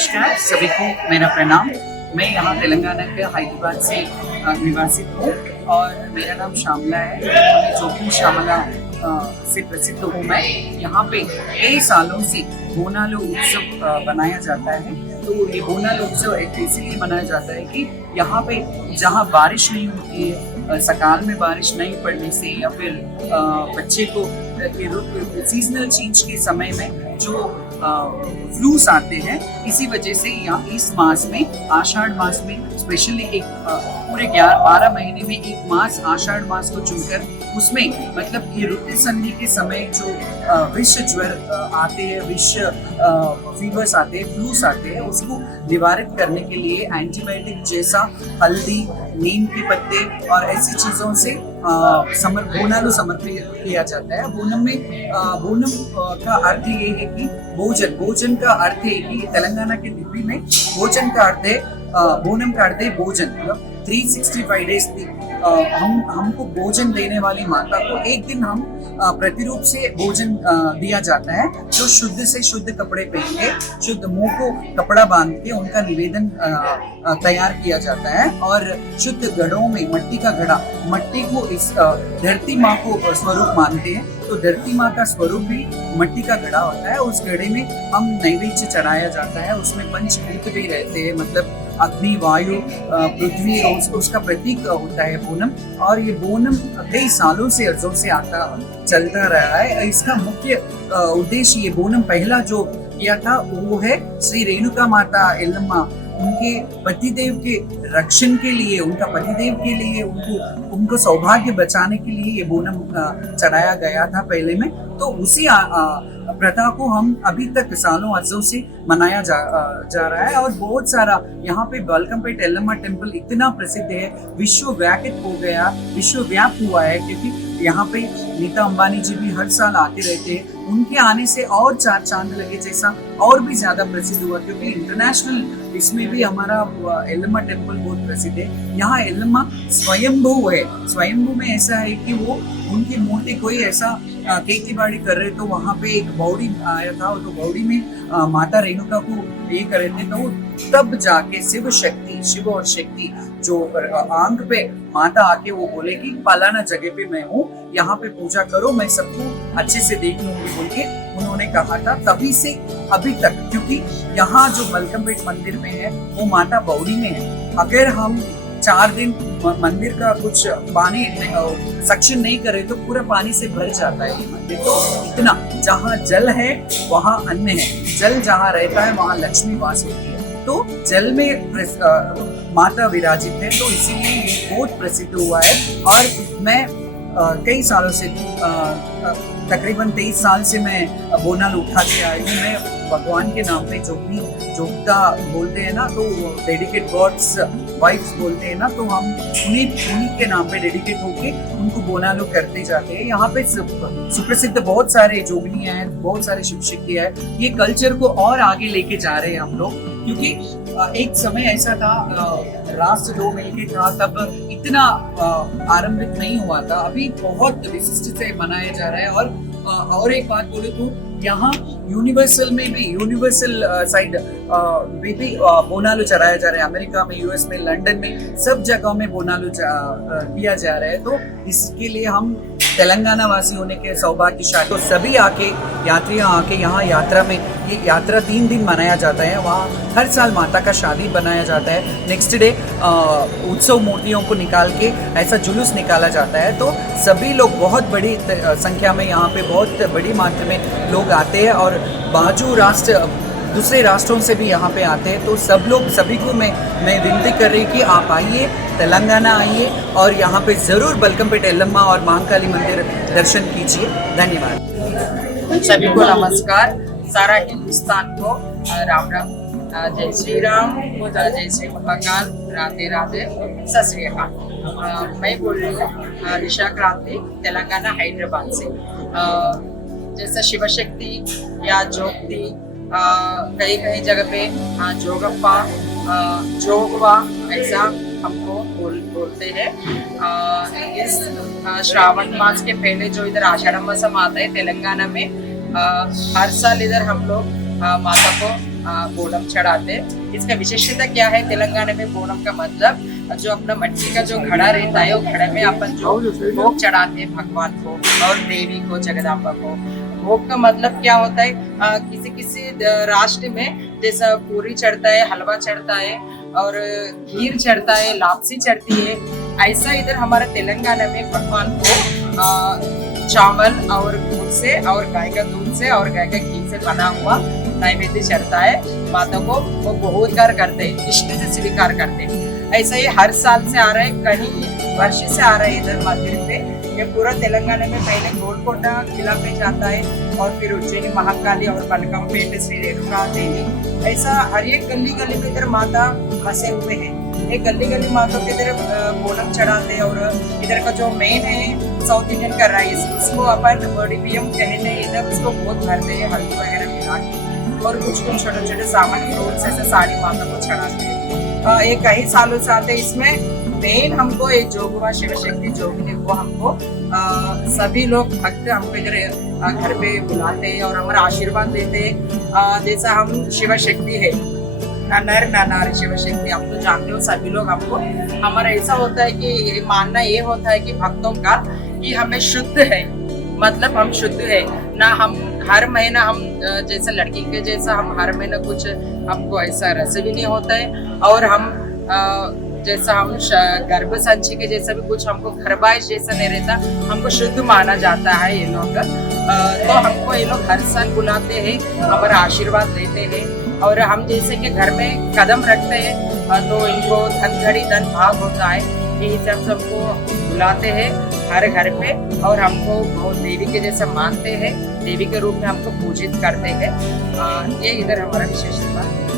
नमस्कार सभी को मेरा प्रणाम। मैं यहाँ तेलंगाना के हैदराबाद से निवासी हूँ और मेरा नाम श्यामला है। मैं जोगी श्यामला से प्रसिद्ध हूँ। मैं यहाँ पे कई सालों से बोनालो उत्सव बनाया जाता है। तो ये बोनालो उत्सव इसलिए मनाया जाता है कि यहाँ पे जहाँ बारिश नहीं होती है, सकाल में बारिश नहीं पड़ने से या फिर बच्चे को सीजनल चेंज के समय में जो फ्लूस आते हैं, इसी वजह से यहाँ इस मास में आषाढ़ मास में स्पेशली एक पूरे 11-12 महीने में एक मास आषाढ़ मास को चुनकर उसमें मतलब ये ऋतु संधि के समय जो विश्व ज्वर आते हैं, विश्व फीवर्स आते हैं, फ्लूस आते हैं, उसको निवारित करने के लिए एंटीबायोटिक जैसा हल्दी, नीम के पत्ते और ऐसी चीजों से बोनालो समर्पित किया जाता है। बोनम का अर्थ ये है कि भोजन का अर्थ है कि तेलंगाना के लिपि में भोजन का अर्थ है बोनम का अर्थ है भोजन। मतलब 365 डेज हमको भोजन देने वाली माता को एक दिन हम प्रतिरूप से भोजन दिया जाता है, जो शुद्ध से शुद्ध कपड़े पहन के, शुद्ध मुंह को कपड़ा बांध के उनका निवेदन तैयार किया जाता है। और शुद्ध घड़ों में मट्टी का घड़ा, मट्टी को इस धरती माँ को स्वरूप मानते हैं, तो धरती माँ का स्वरूप भी मट्टी का घड़ा होता है। उस घड़े में हम नैवेद्य चढ़ाया जाता है। उसमें पंचभूत भी रहते हैं, मतलब अग्नि, वायु, पृथ्वी, उसका प्रतीक होता है बोनम। और ये बोनम कई सालों से अर्जों से आता चलता रहा है। इसका मुख्य उद्देश्य, ये बोनम पहला जो किया था वो है श्री रेणुका माता एल्लम्मा, उनके पतिदेव के रक्षण के लिए, उनका पतिदेव के लिए, उनको सौभाग्य बचाने के लिए ये बोनम चढ़ाया गया था पहले में। तो उसी प्रथा को हम अभी तक सालों अर्जों से मनाया जा रहा है। और बहुत सारा यहाँ पे बलकमपेट एल्लम्मा टेम्पल इतना प्रसिद्ध है, विश्वव्यापित हो गया, विश्वव्याप हुआ है, क्योंकि यहाँ पे नीता अंबानी जी भी हर साल आते रहते हैं। उनके आने से और चार चांद लगे जैसा और भी ज्यादा प्रसिद्ध हुआ, क्योंकि इंटरनेशनल इसमें भी हमारा एल्लम्मा टेम्पल बहुत प्रसिद्ध है। यहाँ एल्लम्मा स्वयंभू है। स्वयंभू में ऐसा है कि वो उनकी मूर्ति कोई ऐसा खेती बाड़ी कर रहे तो वहाँ पे एक बौड़ी आया था, तो बौड़ी में माता रेणुका को ये कर रहे थे, तो तब जाके शिव और शक्ति जो आंग पे माता आके वो बोले कि फलाना जगह पे मैं हूँ, यहाँ पे पूजा करो, मैं सबको अच्छे से देख लूंगी बोल के उन्होंने कहा था। तभी से अभी तक, क्योंकि यहाँ जो बलकमपेट मंदिर में है वो माता बौड़ी में है। अगर हम 4 दिन मंदिर का कुछ पानी सक्शन नहीं करे तो पूरा पानी से भर जाता है ये मंदिर। तो इतना, जहाँ जल है वहाँ अन्न है, जल जहाँ रहता है वहाँ लक्ष्मी वास होती है। तो जल में माता विराजित है, तो इसीलिए ये बहुत प्रसिद्ध हुआ है। और मैं कई सालों से तकरीबन 23 साल से मैं बोनाल उठा के आई हूँ। मैं भगवान के नाम पे जोगता बोलते हैं ना, तो डेडिकेट गॉड्स वाइफ्स बोलते हैं ना, तो हम उन्हीं के नाम पे डेडिकेट होके उनको बोनालो करते जाते हैं। यहाँ पे सुप्रसिद्ध बहुत सारे जोगनियाँ हैं, बहुत सारे शिव शक्तियाँ हैं। ये कल्चर को और आगे लेके जा रहे हैं हम लोग, क्योंकि एक समय ऐसा था राष्ट्र 2 मिलके था, तब इतना आरंभित नहीं हुआ था। अभी बहुत विशिष्ट से मनाया जा रहा है। और एक बात बोले तो यहाँ यूनिवर्सल साइड भी बोनालो चलाया जा रहा है। अमेरिका में, यूएस में, लंदन में, सब जगहों में बोनालो किया जा रहा है। तो इसके लिए हम तेलंगाना वासी होने के सौभाग्यशाली, तो सभी यात्रियां आके यहाँ यात्रा में, ये यात्रा 3 दिन मनाया जाता है। वहाँ हर साल माता का शादी बनाया जाता है। नेक्स्ट डे उत्सव मूर्तियों को निकाल के ऐसा जुलूस निकाला जाता है। तो सभी लोग बहुत बड़ी संख्या में, यहाँ पे बहुत बड़ी मात्रा में लोग आते हैं और बाजू दूसरे राष्ट्रों से भी यहाँ पे आते हैं। तो सभी को मैं विनती कर रही कि आप आइए, तेलंगाना आइए और यहाँ पे ज़रूर बलकमपेट एल्लम्मा और महाकाली मंदिर दर्शन कीजिए। धन्यवाद। सभी को नमस्कार, सारा हिंदुस्तान को राम राम, जय श्री राम, जय श्री महाकाल, राधे राधे, सत श्री अकाल। मैं बोल रही हूँ निशा क्रांति, तेलंगाना हैदराबाद से। जैसा शिव शक्ति या जोगती, कई जगह पे जोगप्पा, जोगवा ऐसा हमको बोलते हैं। इस श्रावण मास के पहले जो इधर आषाढ़ मास आता है तेलंगाना में, हर साल इधर हम लोग माता को बोनम चढ़ाते हैं। इसका विशेषता क्या है तेलंगाना में बोनम का मतलब जो अपना मट्टी का जो घड़ा रहता है वो घड़े में अपन जो भोग चढ़ाते हैं भगवान को और देवी को जगदम्बा को। भोग का मतलब क्या होता है किसी किसी राष्ट्र में जैसा पूरी चढ़ता है, हलवा चढ़ता है और खीर चढ़ता है, लापसी चढ़ती है। ऐसा इधर हमारे तेलंगाना में भगवान को चावल और दूध से और गाय का दूध से और गाय का घी से बना हुआ नैवेद्य चढ़ता है। माता को वो बहुतकार करते हैं, इष्ट से स्वीकार करते हैं। ऐसा ही हर साल से आ रहा है, कई वर्ष से आ रहा है इधर मंदिर पे। ये पूरा तेलंगाना में पहले गोलकोटा किला पे जाता है और फिर उज्जैनी महाकाली और बनकमपेट श्री रेणुका देवी। ऐसा हर एक गली गली में इधर माता बसे हुए हैं। एक गली गली माता के इधर बोनम चढ़ाते हैं। और इधर का जो मेन है साउथ इंडियन का राइस, उसको अपन ओडीपीएम कहते हैं। इधर उसको बहुत भरते हैं हल्दी वगैरह मिला के और कुछ कुछ छोटे छोटे सामान फ्रूट्स ऐसे साड़ी माता को चढ़ाते हैं। ये कई सालों से आते हैं। इसमें मेन हमको एक जोगवा शिव शक्ति जोगिनी वो हमको सभी लोग भक्त हमको इधर घर पे बुलाते हैं और हमारा आशीर्वाद देते हैं। जैसा हम शिव शक्ति है ना नर ना नारी शिव शक्ति, आप तो जानते हो सभी लोग हमको। हमारा ऐसा होता है कि मानना ये होता है कि भक्तों का कि हमें शुद्ध है, मतलब हम शुद्ध है ना। हम हर महीना हम जैसा लड़की के जैसा हम हर महीना कुछ हमको ऐसा रस भी नहीं होता है। और हम जैसा हम गर्भ संचय के जैसा भी कुछ हमको खरबाइश जैसा नहीं रहता, हमको शुद्ध माना जाता है ये लोग। तो हमको ये लोग हर साल बुलाते हैं, हमारा आशीर्वाद देते हैं। और हम जैसे कि घर में कदम रखते हैं तो इनको धन घड़ी धन भाग होता है, ये हिसाब से हमको बुलाते हैं हर घर पे। और हमको बहुत देवी के जैसा मानते हैं, देवी के रूप में हमको पूजित करते हैं। ये इधर हमारा विशेषता है।